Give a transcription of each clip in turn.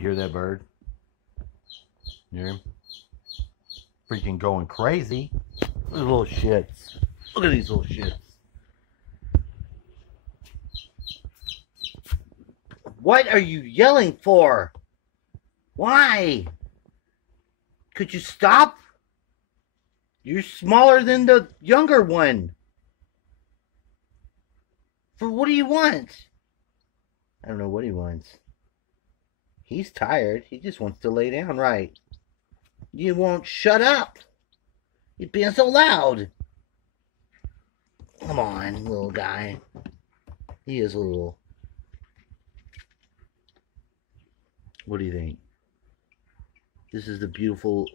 You hear that bird? You hear him? Freaking going crazy. Look at the little shits. Look at these little shits. What are you yelling for? Why? Could you stop? You're smaller than the younger one. For what do you want? I don't know what he wants. He's tired. He just wants to lay down, right? You won't shut up. You're being so loud. Come on, little guy. He is a little. What do you think? This is the beautiful,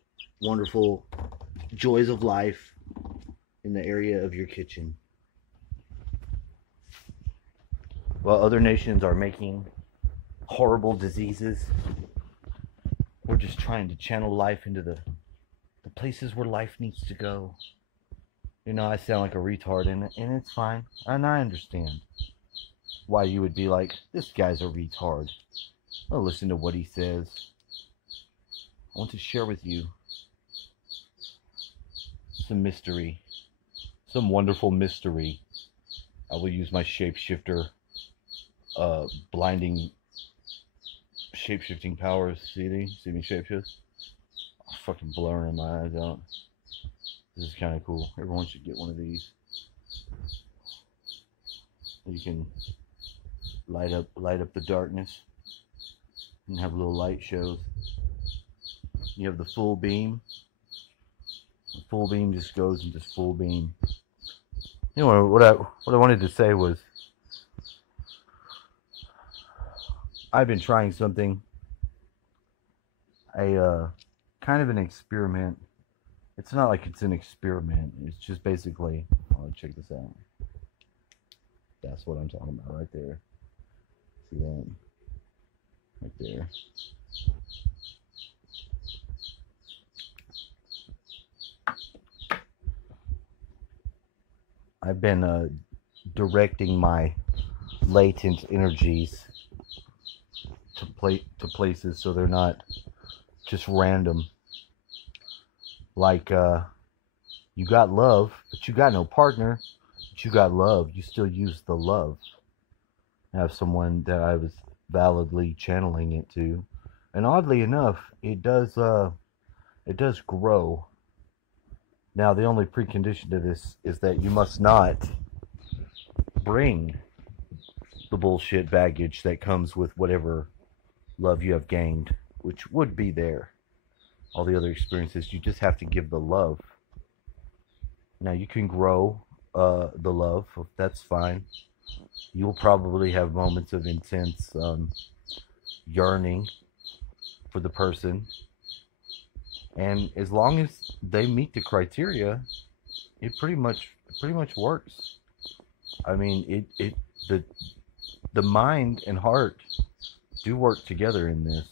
wonderful joys of life in the area of your kitchen. While other nations are making horrible diseases, we're just trying to channel life into the places where life needs to go. You know, I sound like a retard, and it's fine. And I understand why you would be like, this guy's a retard. I'll listen to what he says. I want to share with you some mystery. Some wonderful mystery. I will use my shapeshifter, blinding shapeshifting powers. See me shapeshift? I'm fucking blurring my eyes out. This is kind of cool. Everyone should get one of these. You can light up the darkness and have little light shows. You have the full beam. The full beam just goes into full beam. You know what I wanted to say was, I've been trying something, a kind of an experiment. It's not like it's an experiment. It's just basically, oh, check this out. That's what I'm talking about right there. See that? Right there. I've been directing my latent energies to places so they're not just random. Like, you got love, but you got no partner. But you got love. You still use the love. I have someone that I was validly channeling it to, and oddly enough, it does grow. Now, the only precondition to this is that you must not bring the bullshit baggage that comes with whatever love you have gained, which would be there. All the other experiences, you just have to give the love. Now, you can grow the love. That's fine. You'll probably have moments of intense yearning for the person. And as long as they meet the criteria, it pretty much works. I mean, the mind and heart do work together in this.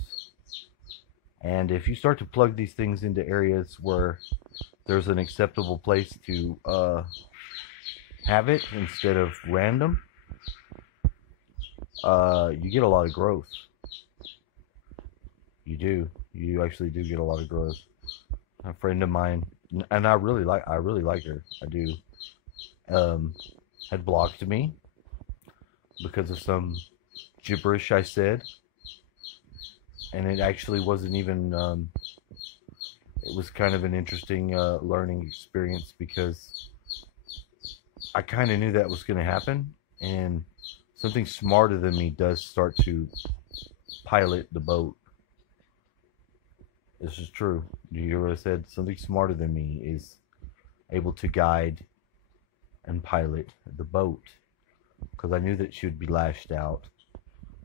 And if you start to plug these things into areas where there's an acceptable place to have it instead of random, you get a lot of growth. You do. You actually do get a lot of growth. A friend of mine, and I really like her. I do. Had blocked me because of some gibberish I said. And it actually wasn't even, it was kind of an interesting learning experience, because I kind of knew that was going to happen, and something smarter than me does start to pilot the boat. This is true. You hear what I said? Something smarter than me is able to guide and pilot the boat, because I knew that she would be lashed out.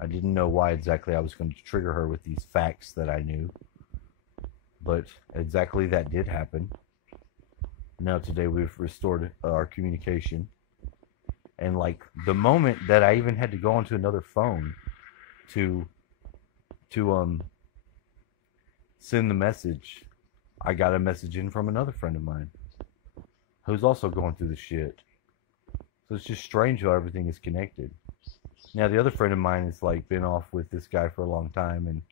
I didn't know why exactly I was going to trigger her with these facts that I knew, but exactly that did happen. Now today we've restored our communication, and like the moment that I even had to go onto another phone to send the message, I got a message in from another friend of mine who's also going through the shit. So it's just strange how everything is connected. Now, the other friend of mine has like been off with this guy for a long time, and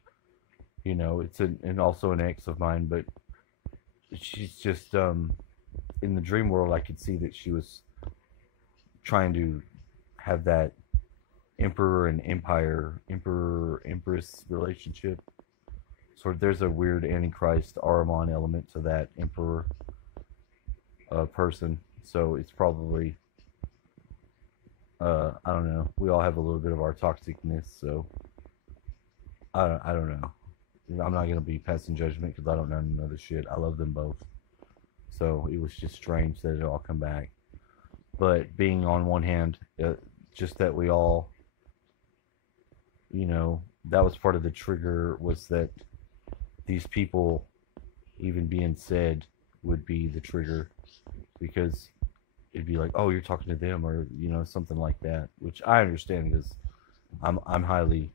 You know, it's and also an ex of mine, but she's just in the dream world. I could see that she was trying to have that emperor and empire, emperor empress relationship. So there's a weird Antichrist Ahriman element to that emperor person. So it's probably I don't know. We all have a little bit of our toxicness, so I don't know. I'm not gonna be passing judgment because I don't know none of the shit. I love them both, so it was just strange that it all come back. But being on one hand, just that we all, you know, that was part of the trigger was that these people, even being said, would be the trigger because it'd be like, oh, you're talking to them, or you know, something like that, which I understand because I'm highly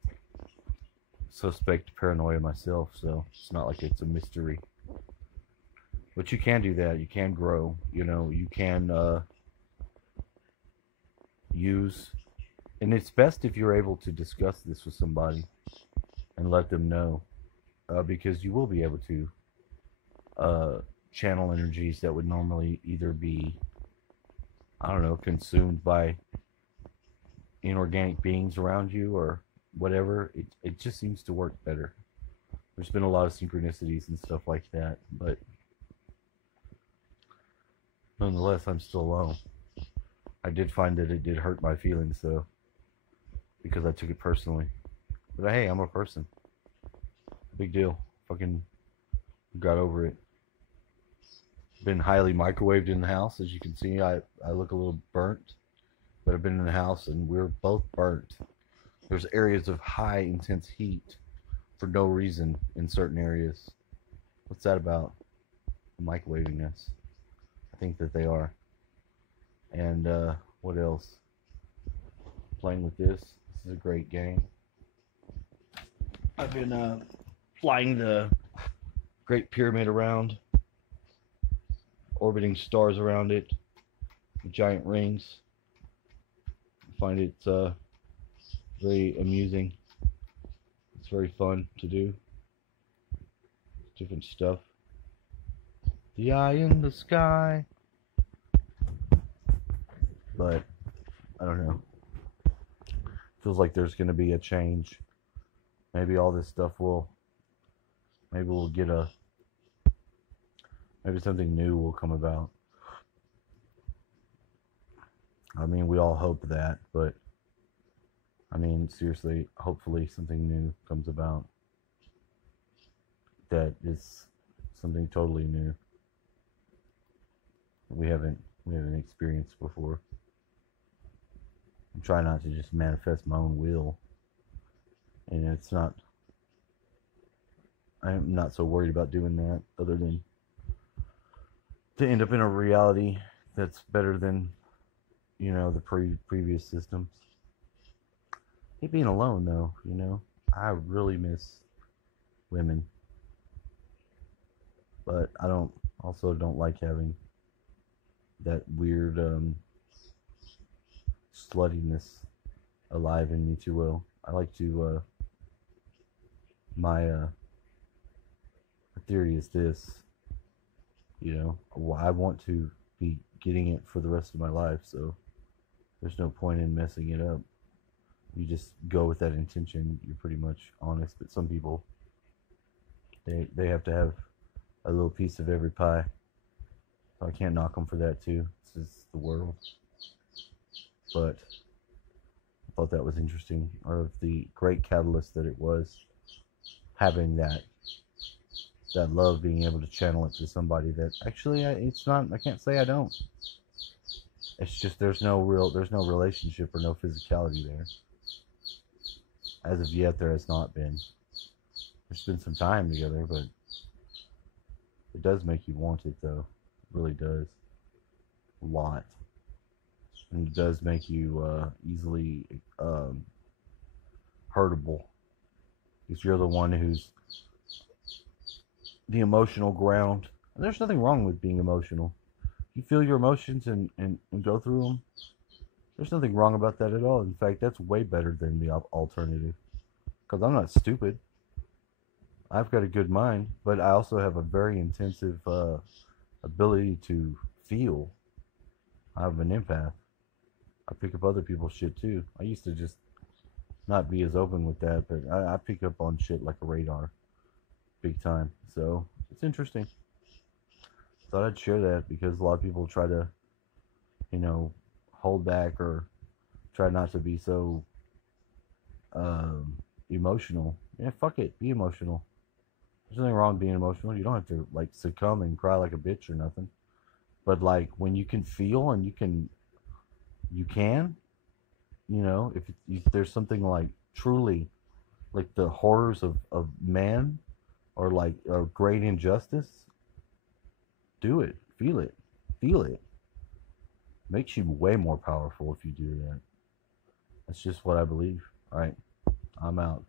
suspect paranoia myself, so it's not like it's a mystery. But you can do that. You can grow. You know, you can use, and it's best if you're able to discuss this with somebody and let them know, because you will be able to channel energies that would normally either be, I don't know, consumed by inorganic beings around you or whatever. It just seems to work better. There's been a lot of synchronicities and stuff like that, but nonetheless, I'm still alone. I did find that it did hurt my feelings, though, because I took it personally. But hey, I'm a person. Big deal. Fucking got over it. Been highly microwaved in the house, as you can see. I look a little burnt, but I've been in the house and we're both burnt. There's areas of high intense heat for no reason in certain areas. What's that about? Microwaving us. I think that they are. And what else? Playing with this. This is a great game. I've been flying the Great Pyramid around, orbiting stars around it, giant rings. I find it very amusing. It's very fun to do. Different stuff. The eye in the sky. But I don't know. Feels like there's going to be a change. Maybe all this stuff will. Maybe we'll get a. Maybe something new will come about. I mean, we all hope that, but I mean, seriously, hopefully something new comes about that is something totally new. We haven't experienced before. I'm trying not to just manifest my own will, and it's not. I'm not so worried about doing that, other than to end up in a reality that's better than, you know, the previous systems. Hate being alone, though. You know, I really miss women, but I don't like having that weird sluttiness alive in me too well. I like to my theory is this, you know, I want to be getting it for the rest of my life, so there's no point in messing it up. You just go with that intention, you're pretty much honest. But some people, they have to have a little piece of every pie, so I can't knock them for that too. This is the world. But I thought that was interesting, of the great catalyst that it was, having that love, being able to channel it to somebody that actually it's not. I can't say I don't. It's just there's no relationship or no physicality there. As of yet, there has not been. There's been some time together, but it does make you want it, though. It really does. A lot. And it does make you easily hurtable. Because you're the one who's the emotional ground. And there's nothing wrong with being emotional. You feel your emotions and go through them. There's nothing wrong about that at all. In fact, that's way better than the alternative. Because I'm not stupid. I've got a good mind, but I also have a very intensive ability to feel. I'm an empath. I pick up other people's shit too. I used to just not be as open with that, but I pick up on shit like a radar, big time. So it's interesting. Thought I'd share that because a lot of people try to, you know, hold back or try not to be so um, emotional. Yeah, fuck it, be emotional. There's nothing wrong being emotional. You don't have to like succumb and cry like a bitch or nothing. But like when you can feel and you can, if there's something like truly like the horrors of man or like a great injustice, do it, feel it. Makes you way more powerful if you do that. That's just what I believe. All right, I'm out.